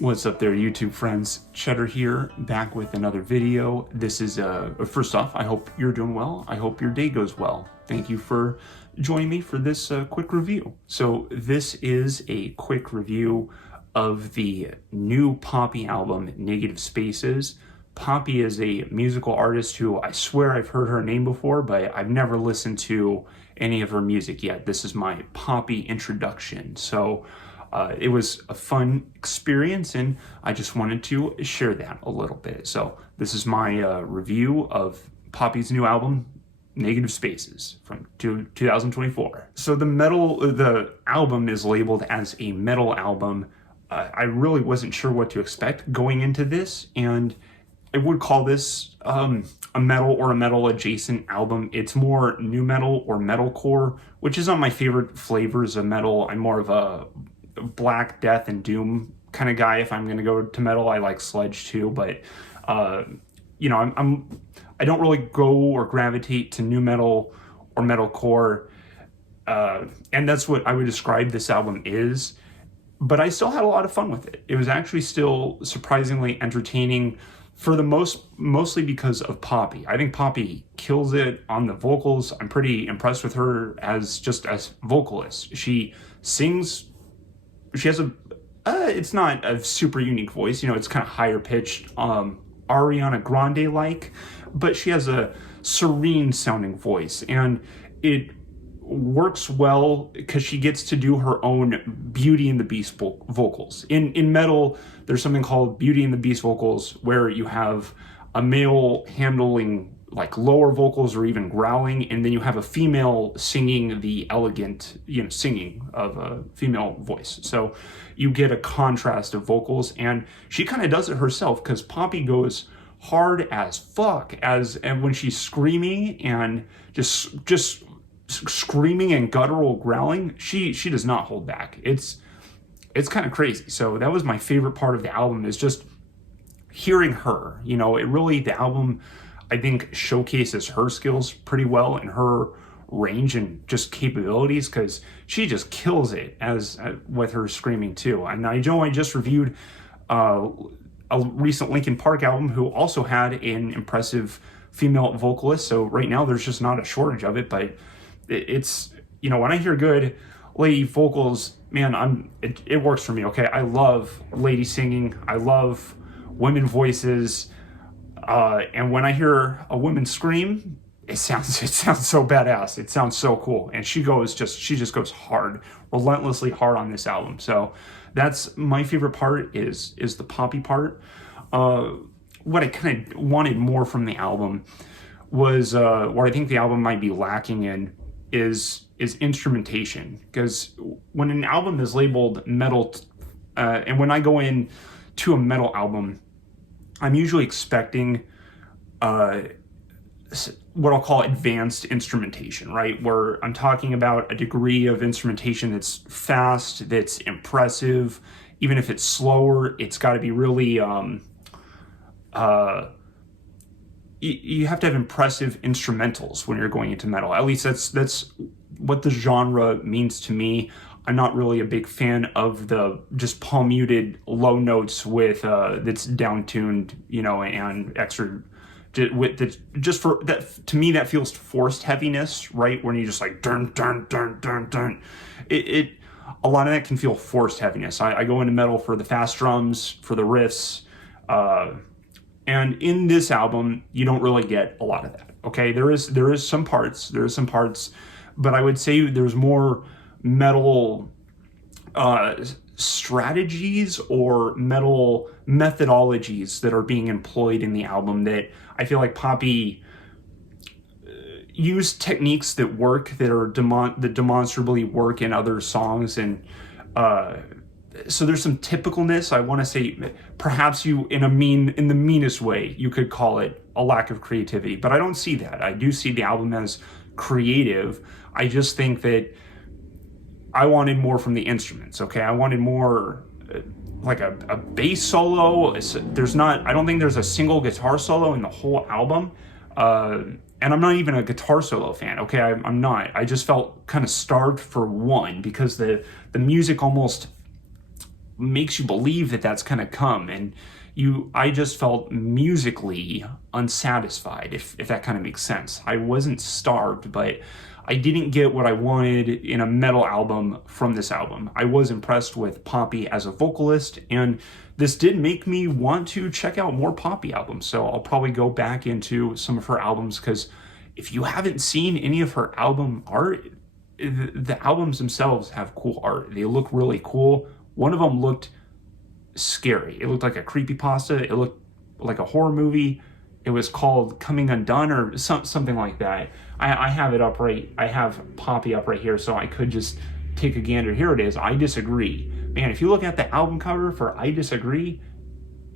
What's up there, YouTube friends? Cheddar here, back with another video. This is, first off, I hope you're doing well. I hope your day goes well. Thank you for joining me for this quick review. So this is a quick review of the new Poppy album, Negative Spaces. Poppy is a musical artist who I swear I've heard her name before, but I've never listened to any of her music yet. This is my Poppy introduction. So it was a fun experience, and I just wanted to share that a little bit. So this is my review of Poppy's new album, Negative Spaces, from 2024. So the album is labeled as a metal album. I really wasn't sure what to expect going into this, and I would call this a metal or a metal adjacent album. It's more nu metal or metalcore, which is not my favorite flavors of metal. I'm more of a Black Death and Doom kind of guy. If I'm going to go to metal, I like sludge too, but you know, I don't really go or gravitate to nu metal or metalcore, and that's what I would describe this album is. But I still had a lot of fun with it. It was actually still surprisingly entertaining, for the mostly because of Poppy. I think Poppy kills it on the vocals. I'm pretty impressed with her as vocalist. She sings. She has it's not a super unique voice, you know, it's kind of higher pitched, Ariana Grande like, but she has a serene sounding voice, and it works well because she gets to do her own Beauty and the Beast vocals. In metal, there's something called Beauty and the Beast vocals, where you have a male handling like lower vocals or even growling, and then you have a female singing the elegant, you know, singing of a female voice. So you get a contrast of vocals, and she kind of does it herself because Poppy goes hard as fuck and when she's screaming and just screaming and guttural growling, she does not hold back. It's kind of crazy. So that was my favorite part of the album, is just hearing her. You know, the album, I think, showcases her skills pretty well and her range and just capabilities, because she just kills it with her screaming too. And I know I just reviewed a recent Linkin Park album who also had an impressive female vocalist. So right now there's just not a shortage of it, but it's, you know, when I hear good lady vocals, man, it works for me. Okay, I love lady singing. I love women voices. And when I hear a woman scream, it sounds so badass. It sounds so cool. And she just goes hard, relentlessly hard on this album. So that's my favorite part, is the Poppy part. What I kind of wanted more from the album was, where I think the album might be lacking in, is instrumentation. Because when an album is labeled metal, and when I go in to a metal album, I'm usually expecting what I'll call advanced instrumentation, right? Where I'm talking about a degree of instrumentation that's fast, that's impressive. Even if it's slower, it's got to be really, you have to have impressive instrumentals when you're going into metal. At least that's what the genre means to me. I'm not really a big fan of the just palm muted low notes with that's down tuned, you know, and extra with the, just for that. To me, that feels forced heaviness, right? When you just like dun dun dun dun dun. It a lot of that can feel forced heaviness. I go into metal for the fast drums, for the riffs, and in this album, you don't really get a lot of that. Okay, there is some parts, but I would say there's more metal strategies or metal methodologies that are being employed in the album that I feel like Poppy used techniques that work, that demonstrably work in other songs. And so there's some typicalness. I want to say perhaps in the meanest way, you could call it a lack of creativity, but I don't see that. I do see the album as creative. I just think that I wanted more from the instruments. Okay, I wanted more like a bass solo. I don't think there's a single guitar solo in the whole album. And I'm not even a guitar solo fan. Okay, I'm not. I just felt kind of starved for one, because the music almost makes you believe that that's going to come. And I just felt musically unsatisfied, if that kind of makes sense. I wasn't starved, but I didn't get what I wanted in a metal album from this album. I was impressed with Poppy as a vocalist, and this did make me want to check out more Poppy albums. So I'll probably go back into some of her albums, because if you haven't seen any of her album art, the albums themselves have cool art. They look really cool. One of them looked scary. It looked like a creepypasta. It looked like a horror movie. It was called Coming Undone or something like that. I have it up right. I have Poppy up right here, so I could just take a gander. Here it is. I Disagree. Man, if you look at the album cover for I Disagree,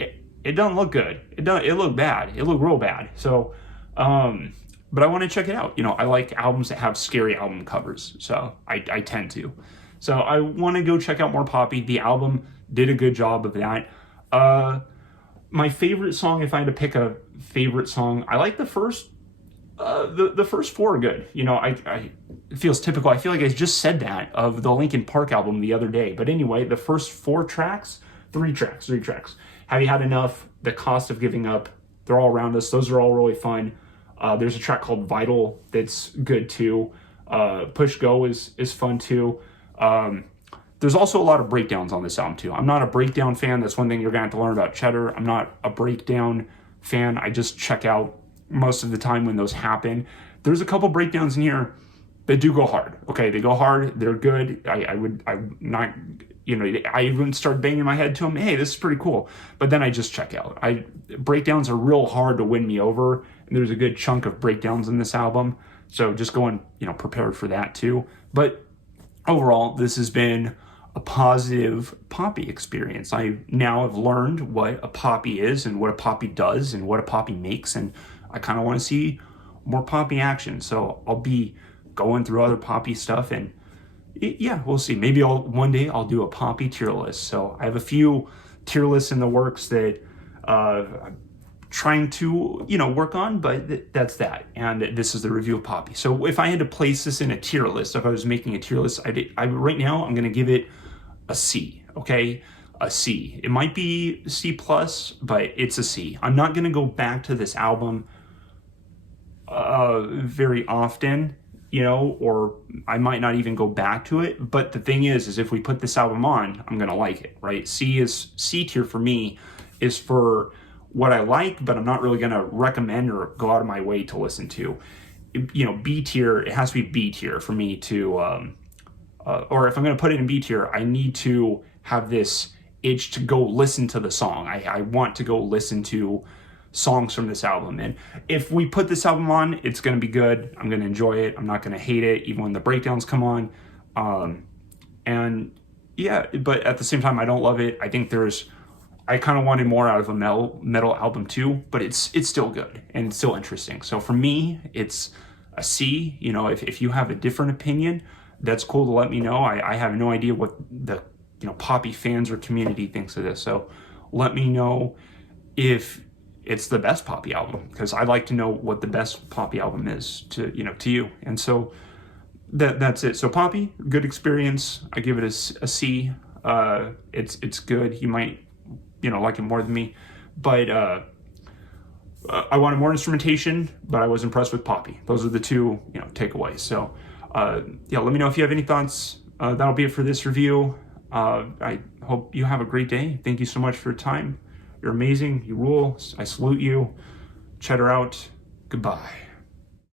it doesn't look good. It looked bad. It looked real bad. So, but I want to check it out. You know, I like albums that have scary album covers, so I tend to. So I want to go check out more Poppy. The album did a good job of that. My favorite song, if I had to pick a favorite song, I like the first. The first four are good. You know, it feels typical. I feel like I just said that of the Linkin Park album the other day. But anyway, the first three tracks. Have You Had Enough? The Cost of Giving Up. They're all around us. Those are all really fun. There's a track called Vital that's good too. Push Go is fun too. There's also a lot of breakdowns on this album too. I'm not a breakdown fan. That's one thing you're gonna have to learn about Cheddar. I'm not a breakdown fan. I just check out most of the time when those happen. There's a couple breakdowns in here that do go hard. Okay, they go hard. They're good. I wouldn't start banging my head to them. Hey, this is pretty cool. But then I just check out. Breakdowns are real hard to win me over. And there's a good chunk of breakdowns in this album. So just going, prepared for that too. But overall, this has been a positive Poppy experience. I now have learned what a Poppy is and what a Poppy does and what a Poppy makes, and I kind of want to see more Poppy action. So I'll be going through other Poppy stuff, and yeah, we'll see. Maybe one day I'll do a Poppy tier list. So I have a few tier lists in the works that I'm trying to work on, but that's that. And this is the review of Poppy. So if I had to place this in a tier list, if I was making a tier list, right now I'm going to give it a C. Okay, a C. It might be C plus, but it's a C. I'm not going to go back to this album very often, or I might not even go back to it. But the thing is if we put this album on, I'm going to like it, right? C tier for me is for what I like, but I'm not really going to recommend or go out of my way to listen to. B tier, it has to be B tier for me to, or if I'm going to put it in B tier, I need to have this itch to go listen to the song. I want to go listen to songs from this album. And if we put this album on, it's going to be good. I'm going to enjoy it. I'm not going to hate it, even when the breakdowns come on. And yeah, but at the same time, I don't love it. I think I kind of wanted more out of a metal album too, but it's still good and it's still interesting. So for me, it's a C. If you have a different opinion, that's cool to let me know. I have no idea what the Poppy fans or community thinks of this. So let me know if it's the best Poppy album, because I'd like to know what the best Poppy album is to you. And so that's it. So Poppy, good experience. I give it a C. It's good. You might like it more than me, but I wanted more instrumentation, but I was impressed with Poppy. Those are the two takeaways. So yeah, let me know if you have any thoughts. That'll be it for this review. I hope you have a great day. Thank you so much for your time. You're amazing. You rule. I salute you. Cheddar out. Goodbye.